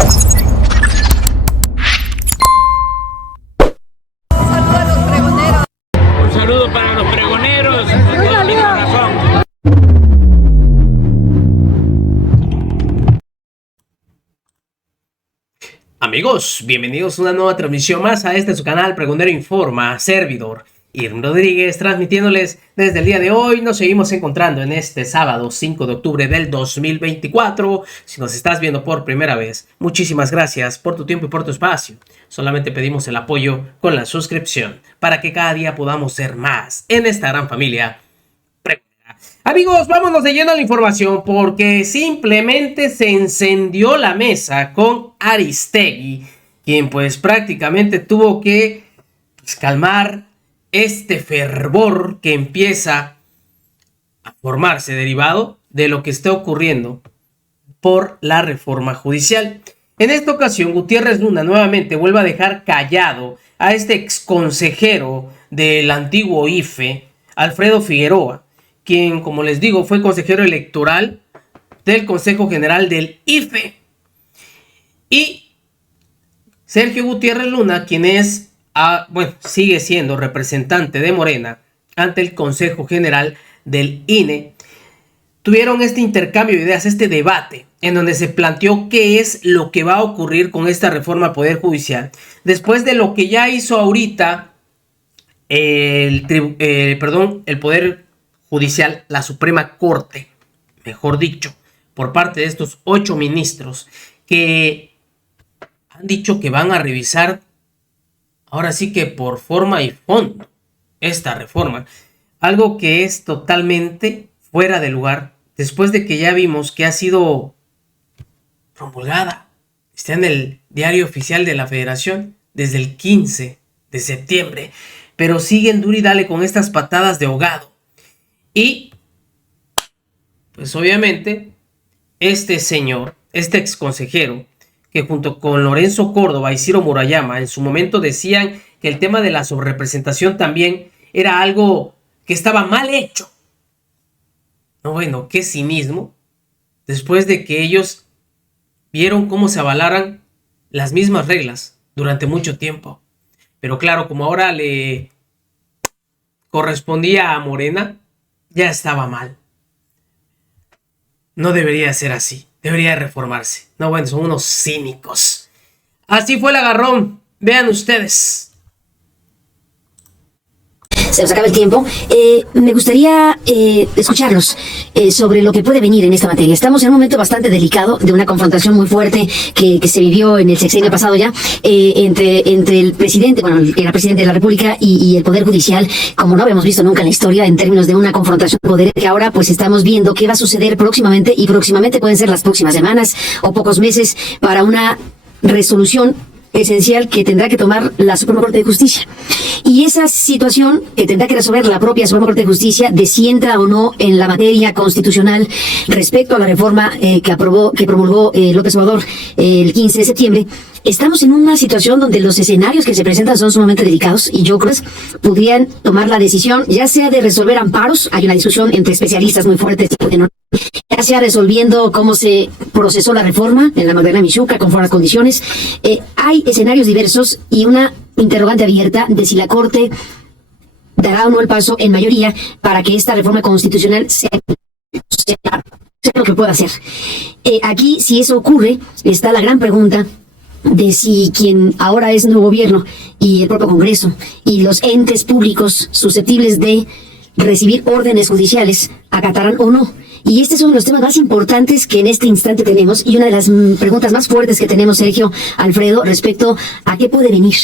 Un saludo para los pregoneros, con todo mi corazón. Amigos, bienvenidos a una nueva transmisión más a su canal Pregonero Informa, servidor Irm Rodríguez, transmitiéndoles desde el día de hoy. Nos seguimos encontrando en este sábado 5 de octubre del 2024. Si nos estás viendo por primera vez, muchísimas gracias por tu tiempo y por tu espacio. Solamente pedimos el apoyo con la suscripción para que cada día podamos ser más en esta gran familia pregonera. Amigos, vámonos de lleno a la información porque simplemente se encendió la mesa con Aristegui, quien pues prácticamente tuvo que calmar este fervor que empieza a formarse derivado de lo que está ocurriendo por la reforma judicial. En esta ocasión, Gutiérrez Luna nuevamente vuelve a dejar callado a este exconsejero del antiguo IFE, Alfredo Figueroa, quien, como les digo, fue consejero electoral del Consejo General del IFE. Y Sergio Gutiérrez Luna, quien es sigue siendo representante de Morena ante el Consejo General del INE, tuvieron este intercambio de ideas, este debate, en donde se planteó qué es lo que va a ocurrir con esta reforma al Poder Judicial, después de lo que ya hizo ahorita el Poder Judicial, la Suprema Corte, mejor dicho, por parte de estos 8 ministros que han dicho que van a revisar ahora sí que por forma y fondo esta reforma, algo que es totalmente fuera de lugar después de que ya vimos que ha sido promulgada, está en el diario oficial de la Federación desde el 15 de septiembre, pero siguen duro y dale con estas patadas de ahogado. Y pues obviamente este señor, este exconsejero, que junto con Lorenzo Córdoba y Ciro Murayama en su momento decían que el tema de la sobrerepresentación también era algo que estaba mal hecho. No, bueno, qué cinismo, después de que ellos vieron cómo se avalaran las mismas reglas durante mucho tiempo. Pero claro, como ahora le correspondía a Morena, ya estaba mal. No debería ser así. Debería reformarse. No, bueno, son unos cínicos. Así fue el agarrón. Vean ustedes. Se nos acaba el tiempo. Me gustaría escucharlos sobre lo que puede venir en esta materia. Estamos en un momento bastante delicado de una confrontación muy fuerte que se vivió en el sexenio pasado ya entre el presidente, que era presidente de la República y el Poder Judicial, como no habíamos visto nunca en la historia en términos de una confrontación de poder, que ahora pues estamos viendo qué va a suceder próximamente, y próximamente pueden ser las próximas semanas o pocos meses, para una resolución esencial que tendrá que tomar la Suprema Corte de Justicia. Y esa situación que tendrá que resolver la propia Suprema Corte de Justicia, de si entra o no en la materia constitucional respecto a la reforma que promulgó López Obrador el 15 de septiembre. Estamos en una situación donde los escenarios que se presentan son sumamente delicados, y yo creo que podrían tomar la decisión, ya sea de resolver amparos. Hay una discusión entre especialistas muy fuerte, ya sea resolviendo cómo se procesó la reforma en la Magdalena Michuca, conforme a las condiciones. Hay escenarios diversos y una interrogante abierta de si la Corte dará o no el paso en mayoría para que esta reforma constitucional sea lo que pueda hacer. Aquí, si eso ocurre, está la gran pregunta de si quien ahora es nuevo gobierno y el propio Congreso y los entes públicos susceptibles de recibir órdenes judiciales acatarán o no. Y este es uno de los temas más importantes que en este instante tenemos, y una de las preguntas más fuertes que tenemos, Sergio, Alfredo, respecto a qué puede venir.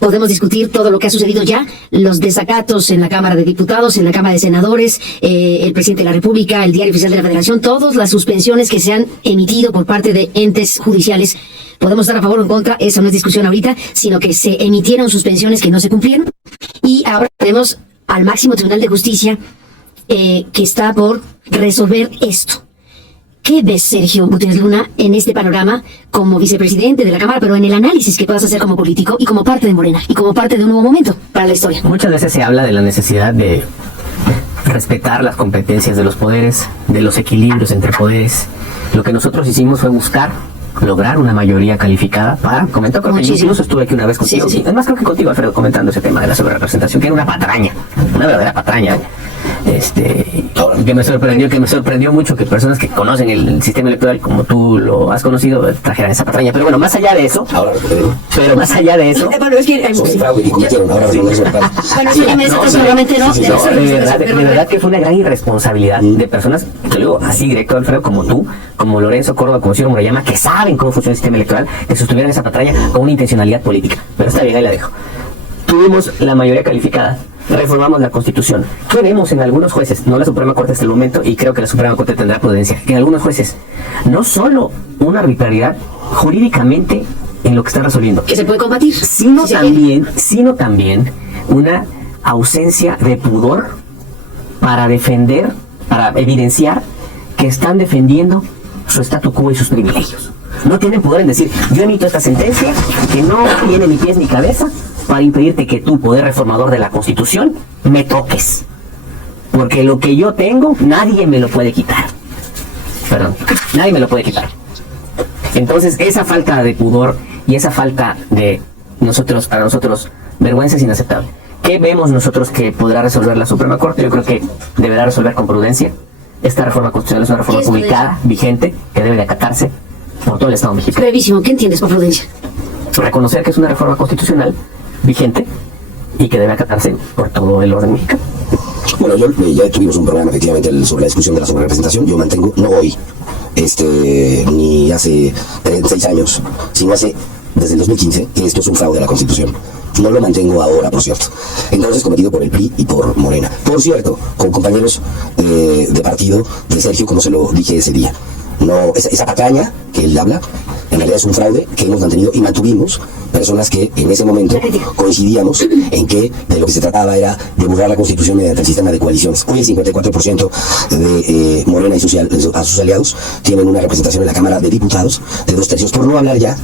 Podemos discutir todo lo que ha sucedido ya, los desacatos en la Cámara de Diputados, en la Cámara de Senadores, el presidente de la República, el Diario Oficial de la Federación, todas las suspensiones que se han emitido por parte de entes judiciales. Podemos estar a favor o en contra, esa no es discusión ahorita, sino que se emitieron suspensiones que no se cumplieron. Y ahora tenemos al máximo Tribunal de Justicia que está por resolver esto. ¿Qué ves, Sergio Gutiérrez Luna, en este panorama como vicepresidente de la Cámara, pero en el análisis que puedas hacer como político y como parte de Morena y como parte de un nuevo momento para la historia? Muchas veces se habla de la necesidad de respetar las competencias de los poderes, de los equilibrios entre poderes, Lo que nosotros hicimos fue buscar lograr una mayoría calificada para, comentó, creo que incluso estuve aquí una vez contigo, sí. Además creo que contigo, Alfredo, comentando ese tema de la sobrerepresentación, que era una patraña, una verdadera patraña, que me sorprendió mucho que personas que conocen el sistema electoral como tú lo has conocido trajeran esa patraña. Pero bueno, más allá de eso, bueno, es que de verdad que fue una gran irresponsabilidad de personas, te digo así directo, Alfredo, como tú, como Lorenzo Córdoba, como Ciro Murayama, que saben cómo funciona el sistema electoral, que sostuvieran esa patraña con una intencionalidad política. Pero está bien, ahí la dejo. Tuvimos la mayoría calificada, reformamos la Constitución. Queremos en algunos jueces, no la Suprema Corte hasta el momento, y creo que la Suprema Corte tendrá prudencia, que en algunos jueces, no solo una arbitrariedad jurídicamente en lo que están resolviendo, que se puede combatir, sino también una ausencia de pudor para defender, para evidenciar que están defendiendo su statu quo y sus privilegios. No tienen poder en decir, yo emito esta sentencia que no tiene ni pies ni cabeza para impedirte que tú, poder reformador de la Constitución, me toques. Porque lo que yo tengo, nadie me lo puede quitar. Perdón, nadie me lo puede quitar. Entonces, esa falta de pudor y esa falta de para nosotros, vergüenza es inaceptable. ¿Qué vemos nosotros que podrá resolver la Suprema Corte? Yo creo que deberá resolver con prudencia. Esta reforma constitucional es una reforma publicada, vigente, que debe de acatarse por todo el Estado mexicano. Brevísimo, ¿qué entiendes por prudencia? Reconocer que es una reforma constitucional vigente y que debe acatarse por todo el orden mexicano. Bueno, ya tuvimos un programa efectivamente sobre la discusión de la sobrerepresentación. Yo mantengo, no hoy, ni hace 6 años, sino desde el 2015, que esto es un fraude a la Constitución. No lo mantengo ahora, por cierto. Entonces, cometido por el PRI y por Morena. Por cierto, con compañeros de partido de Sergio, como se lo dije ese día. No, esa patraña que él habla, en realidad es un fraude que hemos mantenido y mantuvimos personas que en ese momento coincidíamos en que de lo que se trataba era de burlar la Constitución mediante el sistema de coaliciones. Hoy el 54% de Morena y a sus aliados tienen una representación en la Cámara de Diputados de 2/3, por no hablar ya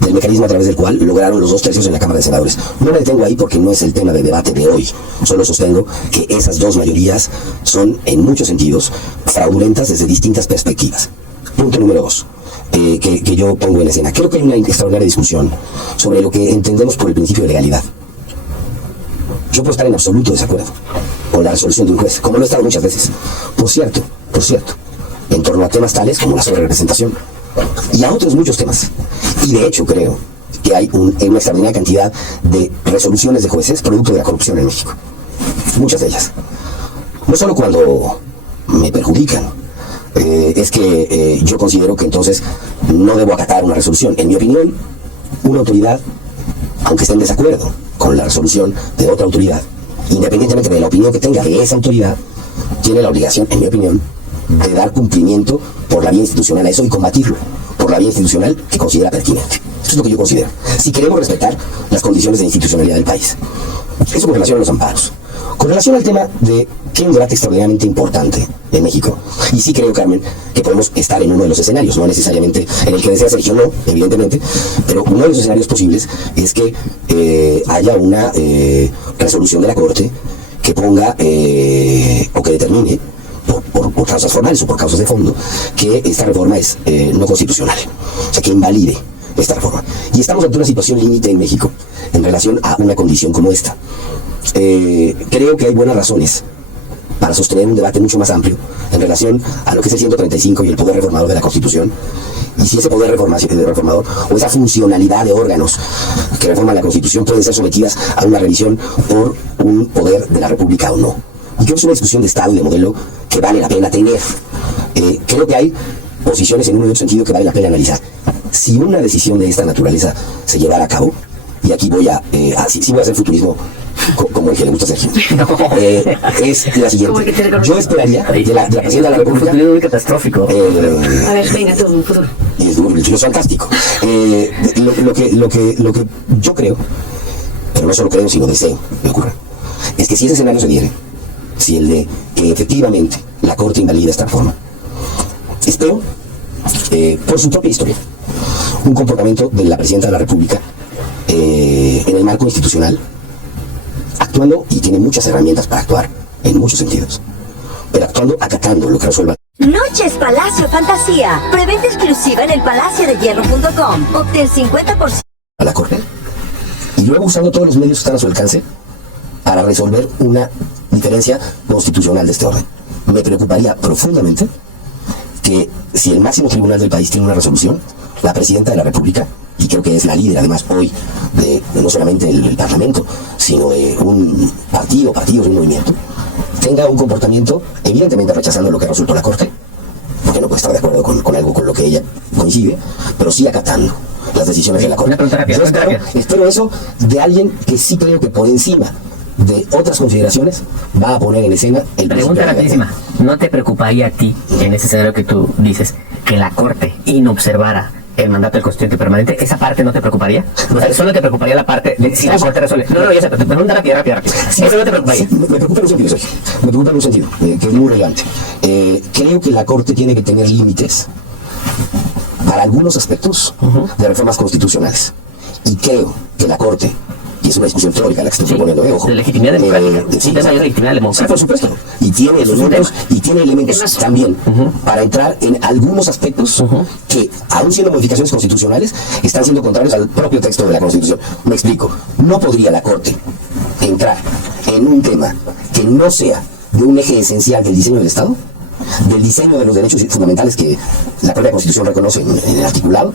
del mecanismo a través del cual lograron los 2/3 en la Cámara de Senadores. No me detengo ahí porque no es el tema de debate de hoy. Solo sostengo que esas dos mayorías son, en muchos sentidos, fraudulentas desde distintas perspectivas. Punto número 2, que yo pongo en escena. Creo que hay una extraordinaria discusión sobre lo que entendemos por el principio de legalidad. Yo puedo estar en absoluto desacuerdo con la resolución de un juez, como lo he estado muchas veces. Por cierto, en torno a temas tales como la sobrerepresentación y a otros muchos temas. Y de hecho creo que hay una extraordinaria cantidad de resoluciones de jueces producto de la corrupción en México. Muchas de ellas. No solo cuando me perjudican, es que yo considero que entonces no debo acatar una resolución. En mi opinión, una autoridad, aunque esté en desacuerdo con la resolución de otra autoridad, independientemente de la opinión que tenga de esa autoridad, tiene la obligación, en mi opinión, de dar cumplimiento por la vía institucional a eso y combatirlo por la vía institucional que considera pertinente. Eso es lo que yo considero. Si queremos respetar las condiciones de institucionalidad del país. Eso con relación a los amparos. Con relación al tema de que hay un debate extraordinariamente importante en México, y sí creo, Carmen, que podemos estar en uno de los escenarios, no necesariamente en el que desea Sergio, no, evidentemente, pero uno de los escenarios posibles es que haya una resolución de la Corte que ponga o que determine por causas formales o por causas de fondo que esta reforma es no constitucional, o sea, que invalide esta reforma. Y estamos ante una situación límite en México en relación a una condición como esta. Creo que hay buenas razones para sostener un debate mucho más amplio en relación a lo que es el 135 y el poder reformador de la Constitución, y si ese poder reformador o esa funcionalidad de órganos que reforman la Constitución pueden ser sometidas a una revisión por un poder de la República o no. Y creo que es una discusión de Estado y de modelo que vale la pena tener. Creo que hay posiciones en un y otro sentido que vale la pena analizar. Si una decisión de esta naturaleza se llevara a cabo, y aquí voy a hacer futurismo como el que le gusta a Sergio, es la siguiente. Yo esperaría de la Presidenta de la República... Es muy catastrófico. A ver, venga, tú, un futuro. Es fantástico. Lo que yo creo, pero no solo creo, sino deseo que ocurra, es que si ese escenario se diere, si el de que efectivamente la Corte invalida esta reforma, espero, por su propia historia, un comportamiento de la Presidenta de la República en el marco institucional, actuando, y tiene muchas herramientas para actuar en muchos sentidos, pero actuando, acatando lo que resuelva Noches Palacio Fantasía. Preventa exclusiva en el palaciodehierro.com. Obtén 50%. A la Corte y luego usando todos los medios que están a su alcance para resolver una diferencia constitucional de este orden. Me preocuparía profundamente que si el máximo tribunal del país tiene una resolución, la presidenta de la República, y creo que es la líder además hoy de no solamente el Parlamento, sino de un partidos, un movimiento, tenga un comportamiento evidentemente rechazando lo que resultó la Corte, porque no puede estar de acuerdo con algo con lo que ella coincide, pero sí acatando las decisiones de la Corte. Una pregunta rápida, Yo espero eso de alguien que sí creo que por encima de otras consideraciones va a poner en escena el Pregunta rapidísima. ¿No te preocuparía a ti, en ese escenario que tú dices, que la Corte inobservara el mandato del constituyente permanente? ¿Esa parte no te preocuparía? O sea, solo te preocuparía la parte de si la Corte resuelve. No, ya sé, pero te pregunta rápida. Eso no te preocuparía. Sí, me preocupa en un sentido, Sergio. Me preocupa en un sentido, que es muy relevante. Creo que la Corte tiene que tener límites para algunos aspectos de reformas constitucionales. Y creo que la Corte, y es una discusión teórica la que estoy proponiendo, ojo. De legitimidad democrática. Sí, de legitimidad democrática. Sí, por supuesto. Y tiene elementos también para entrar en algunos aspectos que, aun siendo modificaciones constitucionales, están siendo contrarios al propio texto de la Constitución. Me explico. No podría la Corte entrar en un tema que no sea de un eje esencial del diseño del Estado, del diseño de los derechos fundamentales que la propia Constitución reconoce en el articulado,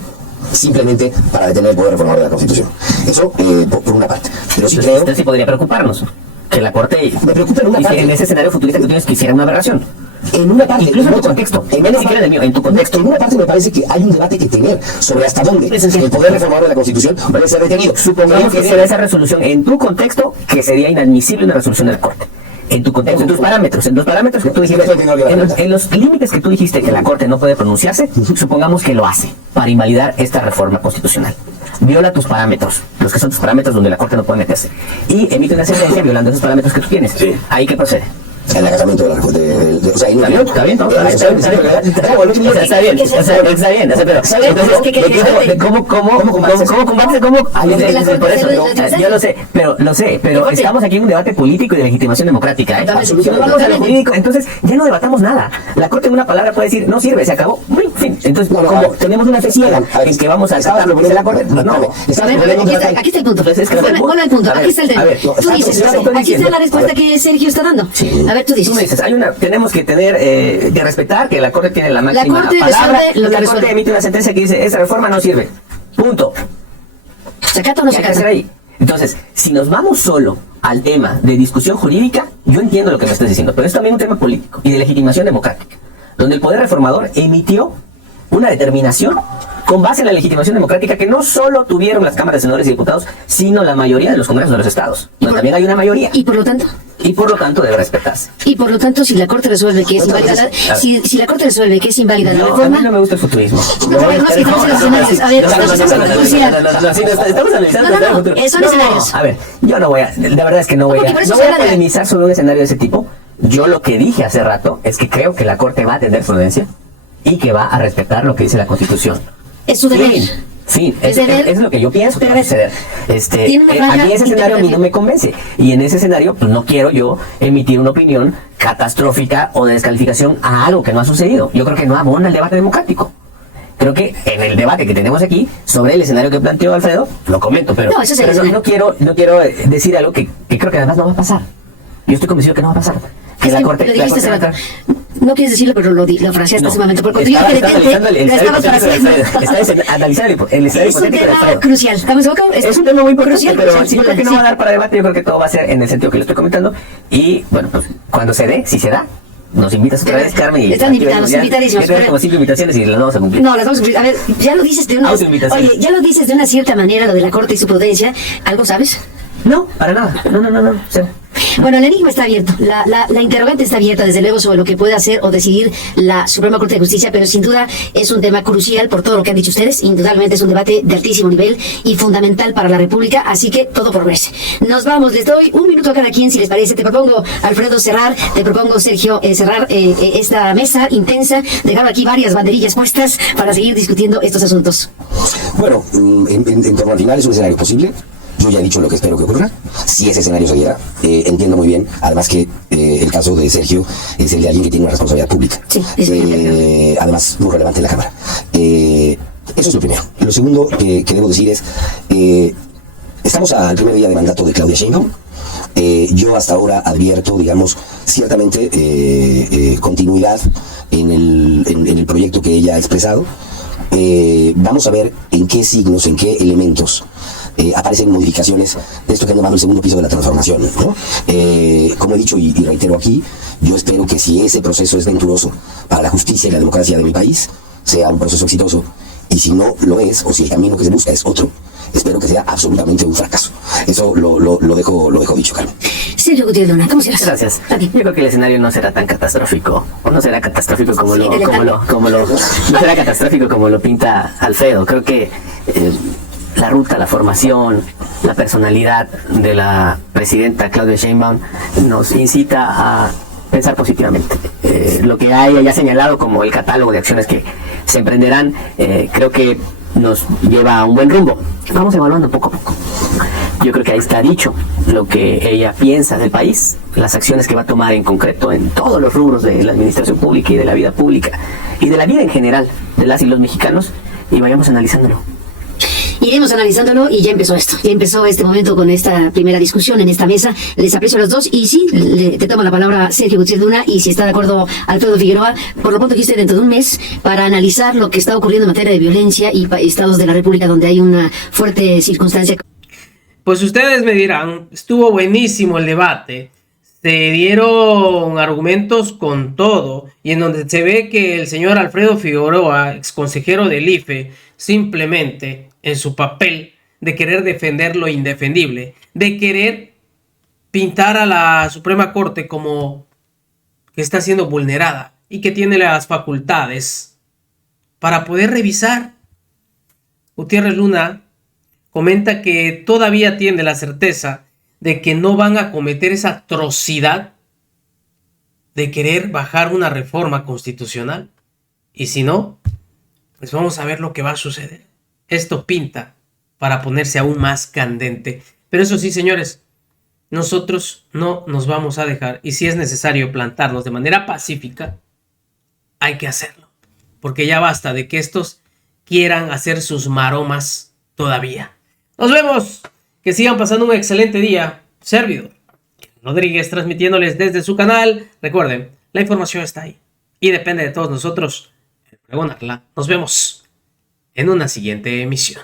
simplemente para detener el poder reformador de la Constitución. Eso por una parte. Pero sí creo... Entonces sí podría preocuparnos que la Corte... Me preocupa en una parte. En ese escenario futurista que tú tienes, que hiciera una aberración. En una parte, incluso en tu contexto, en tu contexto. En una parte me parece que hay un debate que tener sobre hasta dónde el poder reformador de la Constitución puede ser detenido. Supongamos que será esa resolución en tu contexto, que sería inadmisible una resolución de la Corte. En tu contexto, en los parámetros que tú dijiste, en los límites que tú dijiste que la Corte no puede pronunciarse, supongamos que lo hace para invalidar esta reforma constitucional. Viola tus parámetros, los que son tus parámetros donde la Corte no puede meterse, y emite una sentencia violando esos parámetros que tú tienes. Sí. ¿Ahí qué procede? El acatamiento de la reforma. O sea, está bien, lo sé, pero estamos aquí en un debate político y de legitimación democrática, vamos a lo jurídico, entonces ya no debatamos nada. La Corte en una palabra puede decir, no sirve, se acabó, fin. Entonces, como tenemos una fe ciega en que vamos a acabar lo que dice la Corte, no. Aquí está el punto. Ponlo el punto, aquí está el tema. Tú dices, aquí está la respuesta que Sergio está dando. A ver, tú dices, tenemos que tener, que respetar que la Corte tiene la máxima palabra, la Corte emite una sentencia que dice, esa reforma no sirve, punto. ¿Se acata o no se acata? Entonces, si nos vamos solo al tema de discusión jurídica, yo entiendo lo que me estás diciendo, pero es también un tema político y de legitimación democrática, donde el poder reformador emitió una determinación con base en la legitimación democrática que no solo tuvieron las cámaras de senadores y diputados, sino la mayoría de los congresos de los estados, donde también hay una mayoría. ¿Y por lo tanto? Y por lo tanto debe respetarse. Y por lo tanto, si la Corte resuelve que es inválida, si la Corte resuelve que es inválida la reforma... A mí no me gusta el futurismo. No, es que estamos en los escenarios. A ver, estamos analizando el futuro. Son escenarios. A ver, yo no voy a... La verdad es que no voy a polemizar sobre un escenario de ese tipo. Yo lo que dije hace rato es que creo que la Corte va a tener prudencia y que va a respetar lo que dice la Constitución. Es su deber. Sí, es lo que yo pienso que va a suceder. A mí ese escenario a mí no me convence. Y en ese escenario, pues no quiero yo emitir una opinión catastrófica o de descalificación a algo que no ha sucedido. Yo creo que no abona el debate democrático. Creo que en el debate que tenemos aquí sobre el escenario que planteó Alfredo, lo comento, pero no quiero decir algo que creo que además no va a pasar. Yo estoy convencido que no va a pasar. Que la Corte, no quieres decirlo, pero lo fraseaste hace un momento. Porque tú analizando el escenario hipotético de Alfredo. Crucial. Es un tema muy importante, pero yo creo que no va a dar para debate. Yo creo que todo va a ser en el sentido que lo estoy comentando. Y bueno, pues cuando se dé, si se da, nos invitas otra vez, Carmen. Están invitados, invitadísimos. Como 5 invitaciones y las vamos a cumplir. No, las vamos a cumplir. A ver, ya lo dices de una... Oye, ya lo dices de una cierta manera, lo de la Corte y su prudencia. ¿Algo sabes? No, para nada. No. Bueno, el enigma está abierto, la interrogante está abierta desde luego sobre lo que puede hacer o decidir la Suprema Corte de Justicia, pero sin duda es un tema crucial por todo lo que han dicho ustedes. Indudablemente es un debate de altísimo nivel y fundamental para la República, así que todo por verse. Nos vamos, les doy un minuto a cada quien si les parece. Te propongo, Alfredo, cerrar, te propongo, Sergio, cerrar esta mesa intensa, dejar aquí varias banderillas puestas para seguir discutiendo estos asuntos. Bueno, en torno al final es un escenario posible. Yo Yo ya he dicho lo que espero que ocurra. Si ese escenario se diera, entiendo muy bien, además que el caso de Sergio es el de alguien que tiene una responsabilidad pública. Sí, además, muy relevante en la Cámara. Eso es lo primero. Lo segundo que debo decir es, estamos al primer día de mandato de Claudia Sheinbaum. Yo hasta ahora advierto, digamos, ciertamente continuidad en el proyecto que ella ha expresado. Vamos a ver en qué signos, en qué elementos aparecen modificaciones de esto que han llamado el segundo piso de la transformación, ¿no? Como he dicho y reitero aquí, yo espero que si ese proceso es venturoso para la justicia y la democracia de mi país, sea un proceso exitoso, y si no lo es, o si el camino que se busca es otro, espero que sea absolutamente un fracaso. Eso lo dejo dicho, Carmen. Sergio Gutiérrez Luna, ¿cómo serás? Gracias. Yo creo que el escenario no será tan catastrófico, o no será catastrófico no será catastrófico como lo pinta Alfredo. Creo que la ruta, la formación, la personalidad de la presidenta Claudia Sheinbaum nos incita a pensar positivamente. Lo que ella ya ha señalado como el catálogo de acciones que se emprenderán, creo que nos lleva a un buen rumbo. Vamos evaluando poco a poco. Yo creo que ahí está dicho lo que ella piensa del país, las acciones que va a tomar en concreto en todos los rubros de la administración pública y de la vida pública y de la vida en general de las y los mexicanos, y vayamos analizándolo. Iremos analizándolo y ya empezó esto. Ya empezó este momento con esta primera discusión en esta mesa. Les aprecio a los dos y sí, te tomo la palabra Sergio Gutiérrez Luna, y si está de acuerdo Alfredo Figueroa, por lo pronto dijiste dentro de un mes para analizar lo que está ocurriendo en materia de violencia y estados de la República donde hay una fuerte circunstancia. Pues ustedes me dirán, estuvo buenísimo el debate, se dieron argumentos con todo, y en donde se ve que el señor Alfredo Figueroa, ex consejero del IFE, simplemente en su papel de querer defender lo indefendible, de querer pintar a la Suprema Corte como que está siendo vulnerada y que tiene las facultades para poder revisar. Gutiérrez Luna comenta que todavía tiene la certeza de que no van a cometer esa atrocidad de querer bajar una reforma constitucional. Y si no, pues vamos a ver lo que va a suceder. Esto pinta para ponerse aún más candente. Pero eso sí, señores, nosotros no nos vamos a dejar. Y si es necesario plantarnos de manera pacífica, hay que hacerlo. Porque ya basta de que estos quieran hacer sus maromas todavía. Nos vemos. Que sigan pasando un excelente día. Servidor Rodríguez transmitiéndoles desde su canal. Recuerden, la información está ahí y depende de todos nosotros pregonarla. Nos vemos en una siguiente emisión.